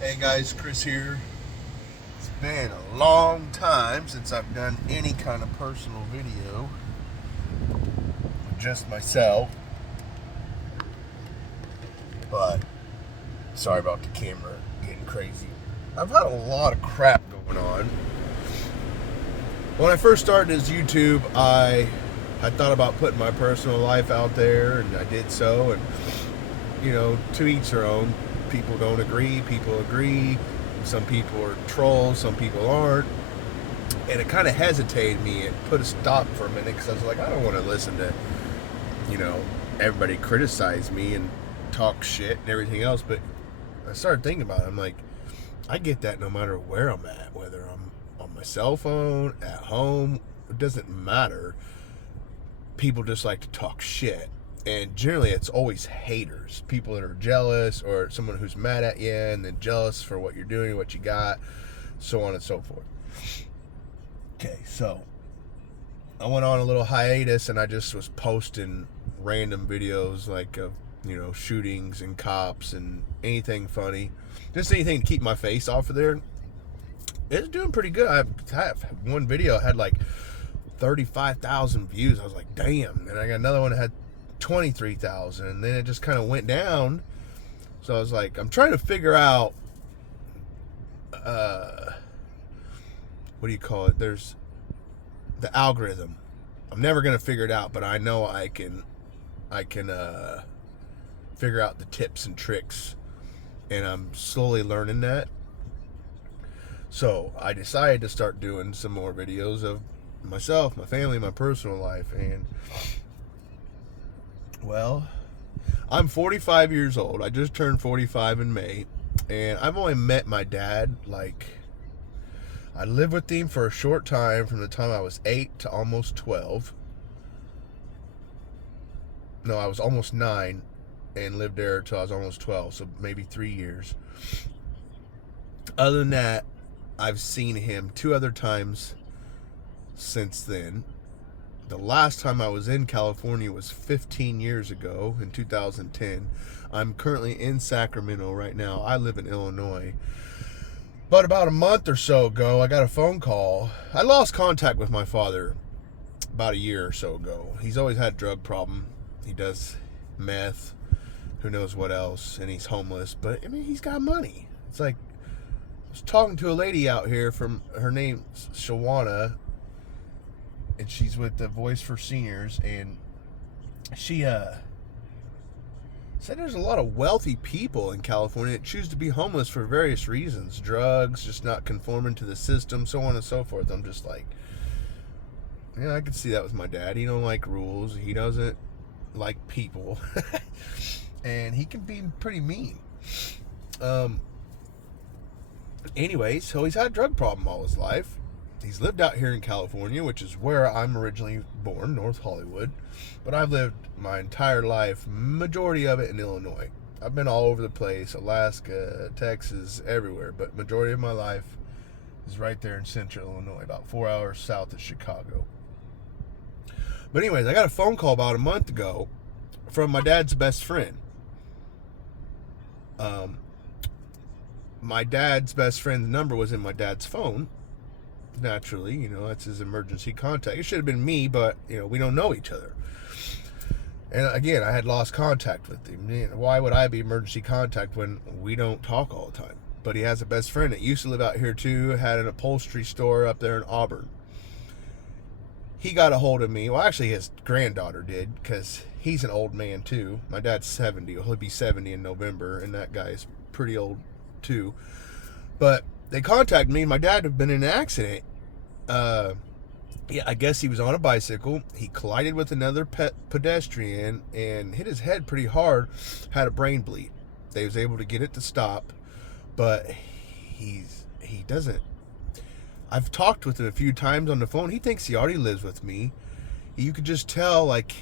Hey guys, Chris here. It's been a long time since I've done any kind of personal video with just myself, but sorry about the camera getting crazy. I've had a lot of crap going on. When I first started this YouTube, I thought about putting my personal life out there, and I did so, and to each their own. People don't agree, people agree. Some people are trolls, some people aren't. And it kind of hesitated me. It put a stop for a minute because I was like, I don't want to listen to, you know, everybody criticize me and talk shit and everything else. But I started thinking about it. I'm like, I get that no matter where I'm at, whether I'm on my cell phone, at home, it doesn't matter. People just like to talk shit. And generally, it's always haters, people that are jealous, or someone who's mad at you and then jealous for what you're doing, what you got, so on and so forth. Okay, so I went on a little hiatus and I just was posting random videos like of shootings and cops and anything funny, just anything to keep my face off of there. It's doing pretty good. One video had like 35,000 views. I was like, damn. And I got another one that had 23,000, and then it just kind of went down. So I was like, I'm trying to figure out what do you call it? There's the algorithm. I'm never gonna figure it out, but I know I can figure out the tips and tricks, and I'm slowly learning that. So I decided to start doing some more videos of myself, my family, my personal life. And well, I'm 45 years old. I just turned 45 in May, and I've only met my dad, like, I lived with him for a short time, from the time I was 8 to almost 12. No, I was almost 9 and lived there till I was almost 12, so maybe 3 years. Other than that, I've seen him 2 other times since then. The last time I was in California was 15 years ago, in 2010. I'm currently in Sacramento right now. I live in Illinois. But about a month or so ago, I got a phone call. I lost contact with my father about a year or so ago. He's always had a drug problem. He does meth, who knows what else, and he's homeless. But, I mean, he's got money. It's like, I was talking to a lady out here, her name's Shawana, and she's with the Voice for Seniors, and she said there's a lot of wealthy people in California that choose to be homeless for various reasons. Drugs, just not conforming to the system, so on and so forth. I'm just like, yeah, I can see that with my dad. He don't like rules. He doesn't like people. And he can be pretty mean. Anyway, so he's had a drug problem all his life. He's lived out here in California, which is where I'm originally born, North Hollywood. But I've lived my entire life, majority of it in Illinois. I've been all over the place, Alaska, Texas, everywhere. But majority of my life is right there in central Illinois, about 4 hours south of Chicago. But anyways, I got a phone call about a month ago from my dad's best friend. My dad's best friend's number was in my dad's phone. Naturally, that's his emergency contact. It should have been me, but we don't know each other. And again, I had lost contact with him. Why would I be emergency contact when we don't talk all the time? But he has a best friend that used to live out here too, had an upholstery store up there in Auburn. He got a hold of me. Well, actually his granddaughter did, because he's an old man too. My dad's 70. He'll be 70 in November, and that guy's pretty old too. But they contacted me. My dad had been in an accident. I guess he was on a bicycle. He collided with another pedestrian and hit his head pretty hard. Had a brain bleed. They was able to get it to stop, but he doesn't. I've talked with him a few times on the phone. He thinks he already lives with me. You could just tell, like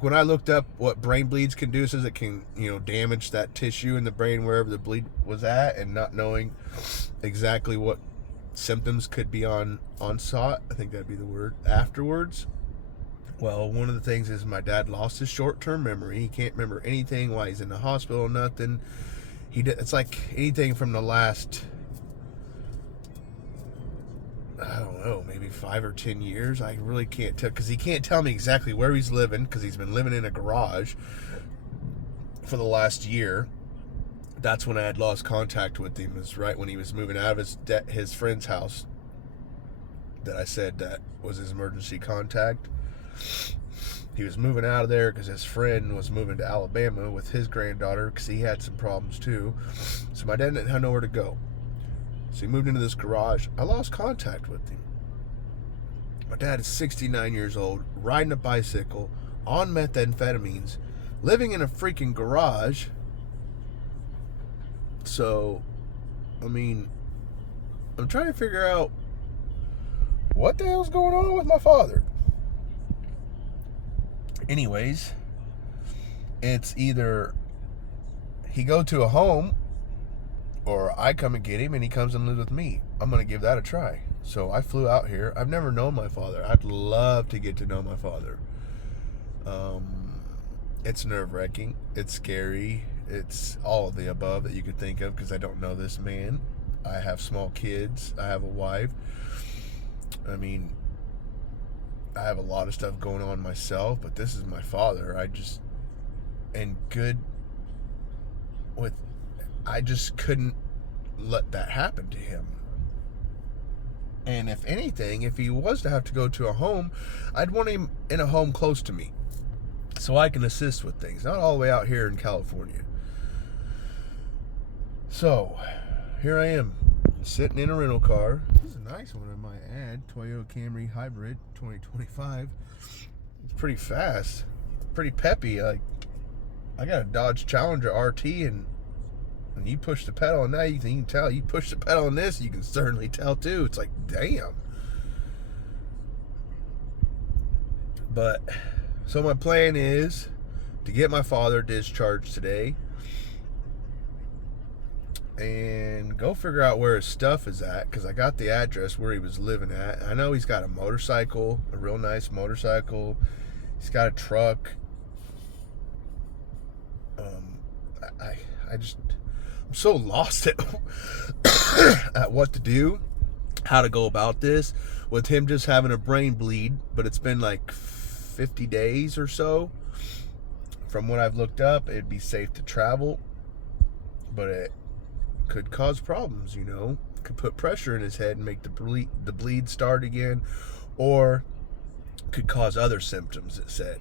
when I looked up what brain bleeds can do, it says it can, damage that tissue in the brain wherever the bleed was at, and not knowing exactly what symptoms could be onset. I think that'd be the word, afterwards. Well, one of the things is my dad lost his short-term memory. He can't remember anything while he's in the hospital, nothing. It's like anything from the last, I don't know, maybe 5 or 10 years. I really can't tell, because he can't tell me exactly where he's living, because he's been living in a garage for the last year. That's when I had lost contact with him. It was right when he was moving out of his friend's house that I said that was his emergency contact. He was moving out of there because his friend was moving to Alabama with his granddaughter, because he had some problems too. So my dad didn't have nowhere to go. So he moved into this garage. I lost contact with him. My dad is 69 years old, riding a bicycle, on methamphetamines, living in a freaking garage. So, I mean, I'm trying to figure out what the hell's going on with my father. Anyways, it's either he go to a home or I come and get him and he comes and lives with me. I'm going to give that a try. So I flew out here. I've never known my father. I'd love to get to know my father. It's nerve-wracking. It's scary. It's all of the above that you could think of, because I don't know this man. I have small kids. I have a wife. I mean, I have a lot of stuff going on myself, but this is my father. I just couldn't let that happen to him. And if anything, if he was to have to go to a home, I'd want him in a home close to me, so I can assist with things, not all the way out here in California. So, here I am, sitting in a rental car. This is a nice one, I might add. Toyota Camry Hybrid 2025. It's pretty fast, pretty peppy. I got a Dodge Challenger RT, and when you push the pedal on that, you can tell. You push the pedal on this, you can certainly tell too. It's like, damn. But, so my plan is to get my father discharged today and go figure out where his stuff is at, because I got the address where he was living at. I know he's got a motorcycle, a real nice motorcycle. He's got a truck. I'm so lost at what to do, how to go about this, with him just having a brain bleed. But it's been like 50 days or so. From what I've looked up, it'd be safe to travel, but it could cause problems, could put pressure in his head and make the bleed start again, or could cause other symptoms, it said.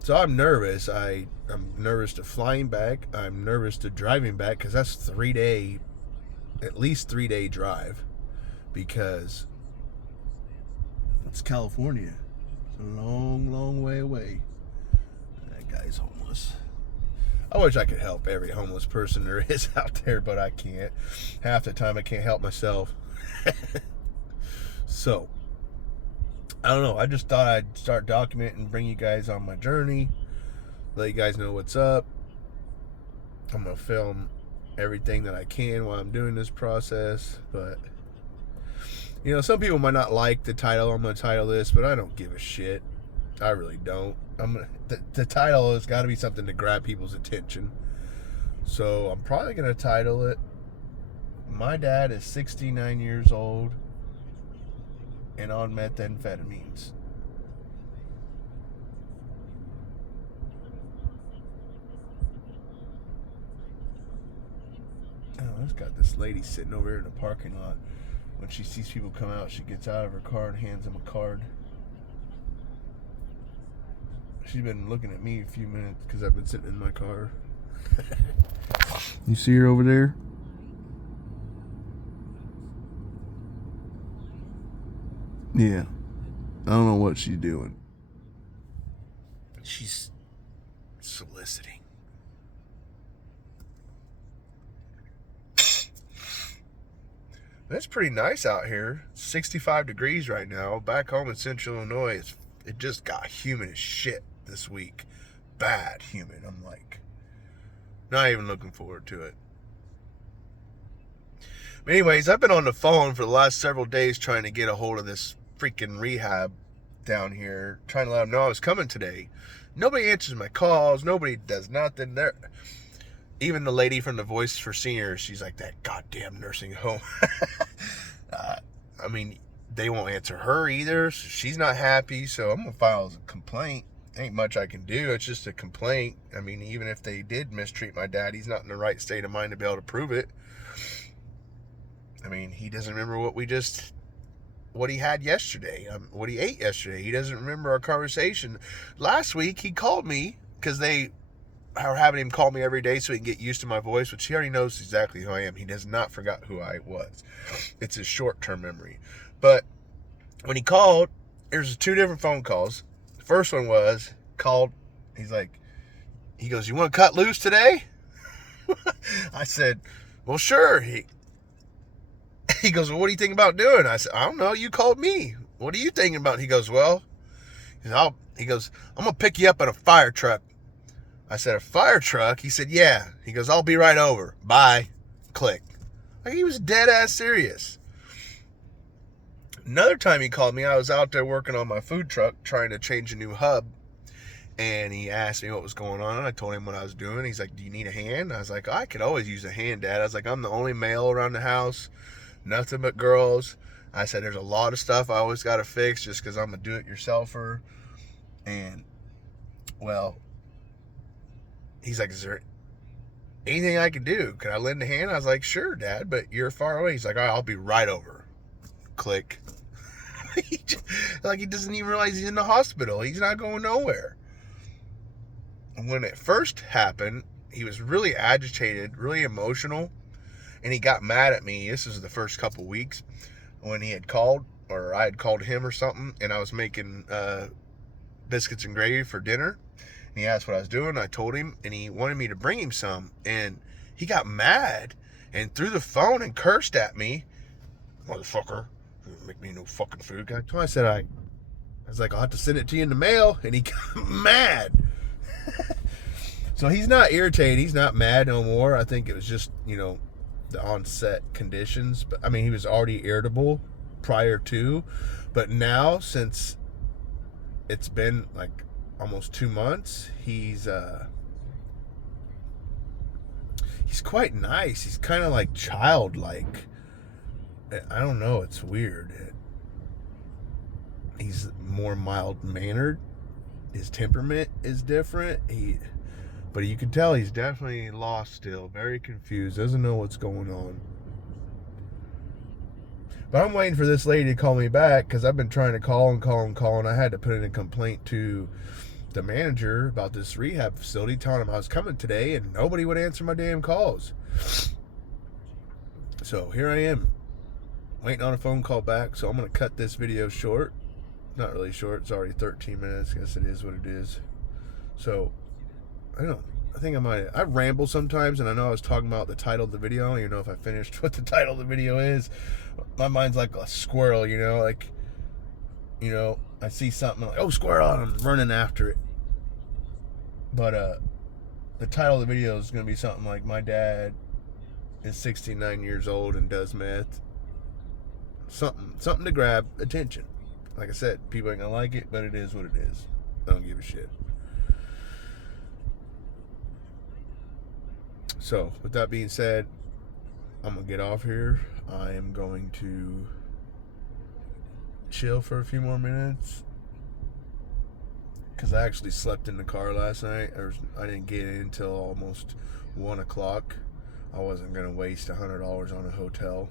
So I'm nervous. I'm nervous to flying back. I'm nervous to driving back, because that's at least 3 day drive, because it's California. It's a long, long way away. That guy's homeless. I wish I could help every homeless person there is out there, but I can't. Half the time I can't help myself. So, I don't know. I just thought I'd start documenting, bring you guys on my journey, let you guys know what's up. I'm going to film everything that I can while I'm doing this process. But, some people might not like the title I'm going to title this, but I don't give a shit. I really don't. The title has got to be something to grab people's attention. So I'm probably going to title it, My Dad is 69 years old and on methamphetamines. Oh, I've got this lady sitting over here in the parking lot. When she sees people come out, she gets out of her car and hands them a card. She's been looking at me a few minutes because I've been sitting in my car. You see her over there? Yeah. I don't know what she's doing. She's soliciting. It's pretty nice out here. 65 degrees right now. Back home in Central Illinois, it just got humid as shit this week. Bad humid. I'm like, not even looking forward to it. But anyways, I've been on the phone for the last several days trying to get a hold of this freaking rehab down here, trying to let them know I was coming today. Nobody answers my calls. Nobody does nothing. even the lady from the Voice for Seniors, she's like, that goddamn nursing home. I mean, they won't answer her either. So she's not happy, so I'm going to file a complaint. Ain't much I can do. It's just a complaint. I mean, even if they did mistreat my dad, he's not in the right state of mind to be able to prove it. I mean, he doesn't remember what he had yesterday, what he ate yesterday. He doesn't remember our conversation. Last week, he called me because they are having him call me every day so he can get used to my voice, which he already knows exactly who I am. He does not forget who I was. It's his short-term memory. But when he called, there's 2 different phone calls. The first one was, called, he goes, you want to cut loose today? I said, well, sure. He goes, well, what do you think about doing? I said, I don't know. You called me. What are you thinking about? He goes, well, I'm going to pick you up in a fire truck. I said, a fire truck? He said, yeah. He goes, I'll be right over. Bye. Click. Like, he was dead ass serious. Another time he called me, I was out there working on my food truck trying to change a new hub. And he asked me what was going on. I told him what I was doing. He's like, do you need a hand? I was like, I could always use a hand, Dad. I was like, I'm the only male around the house. Nothing but girls. I said, there's a lot of stuff I always got to fix just because I'm a do-it-yourselfer. And, well, he's like, is there anything I can do? Can I lend a hand? I was like, sure, Dad, but you're far away. He's like, all right, I'll be right over. Click. Like, he doesn't even realize he's in the hospital. He's not going nowhere. When it first happened, he was really agitated, really emotional, and he got mad at me. This was the first couple weeks when he had called, or I had called him or something, and I was making biscuits and gravy for dinner. And he asked what I was doing. I told him, and he wanted me to bring him some. And he got mad and threw the phone and cursed at me. Motherfucker, you make me no fucking food. I said, I was like, I'll have to send it to you in the mail. And he got mad. So he's not irritated. He's not mad no more. I think it was just, the onset conditions. But I mean, he was already irritable prior to. But now, since it's been like almost 2 months, he's quite nice. He's kind of like childlike. I don't know. It's weird. He's more mild-mannered. His temperament is different. But you can tell he's definitely lost still. Very confused. Doesn't know what's going on. But I'm waiting for this lady to call me back because I've been trying to call, and I had to put in a complaint to the manager about this rehab facility, telling him I was coming today, and nobody would answer my damn calls. So here I am, waiting on a phone call back. So I'm going to cut this video short. Not really short. It's already 13 minutes. I guess it is what it is. So I think I ramble sometimes, and I know I was talking about the title of the video. I don't even know if I finished what the title of the video is. My mind's like a squirrel, I see something like, oh, squirrel, and I'm running after it. But the title of the video is going to be something like, my dad is 69 years old and does meth. Something to grab attention. Like I said, people ain't going to like it, but it is what it is. I don't give a shit. So, with that being said, I'm going to get off here. I am going to chill for a few more minutes because I actually slept in the car last night. I didn't get in until almost 1 o'clock. I wasn't going to waste $100 on a hotel.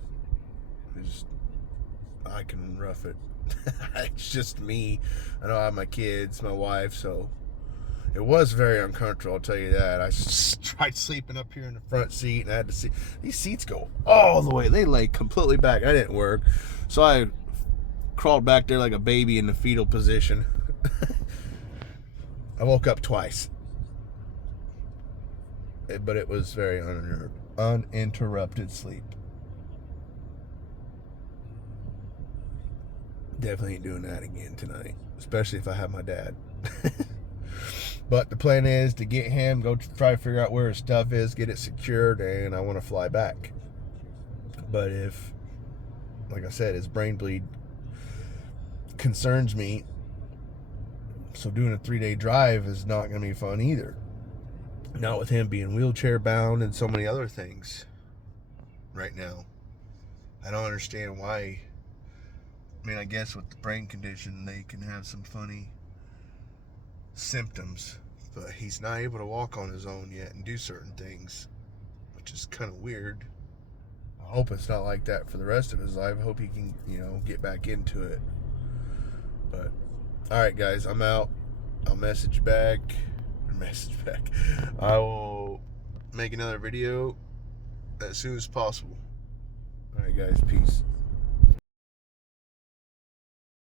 I can rough it. It's just me. I don't have my kids, my wife, so it was very uncomfortable, I'll tell you that. I tried sleeping up here in the front seat, and I had to see these seats go all the way. They lay completely back. That didn't work. So I crawled back there like a baby in the fetal position. I woke up twice. But it was very uninterrupted sleep. Definitely ain't doing that again tonight, especially if I have my dad. But the plan is to get him, go try to figure out where his stuff is, get it secured, and I want to fly back. But if, like I said, his brain bleed concerns me, so doing a 3-day drive is not going to be fun either. Not with him being wheelchair bound and so many other things right now. I don't understand why. I mean, I guess with the brain condition, they can have some funny symptoms, but he's not able to walk on his own yet and do certain things, which is kind of weird. I hope it's not like that for the rest of his life. I hope he can, get back into it. But, alright guys, I'm out. I'll message back. I will make another video as soon as possible. Alright guys, peace.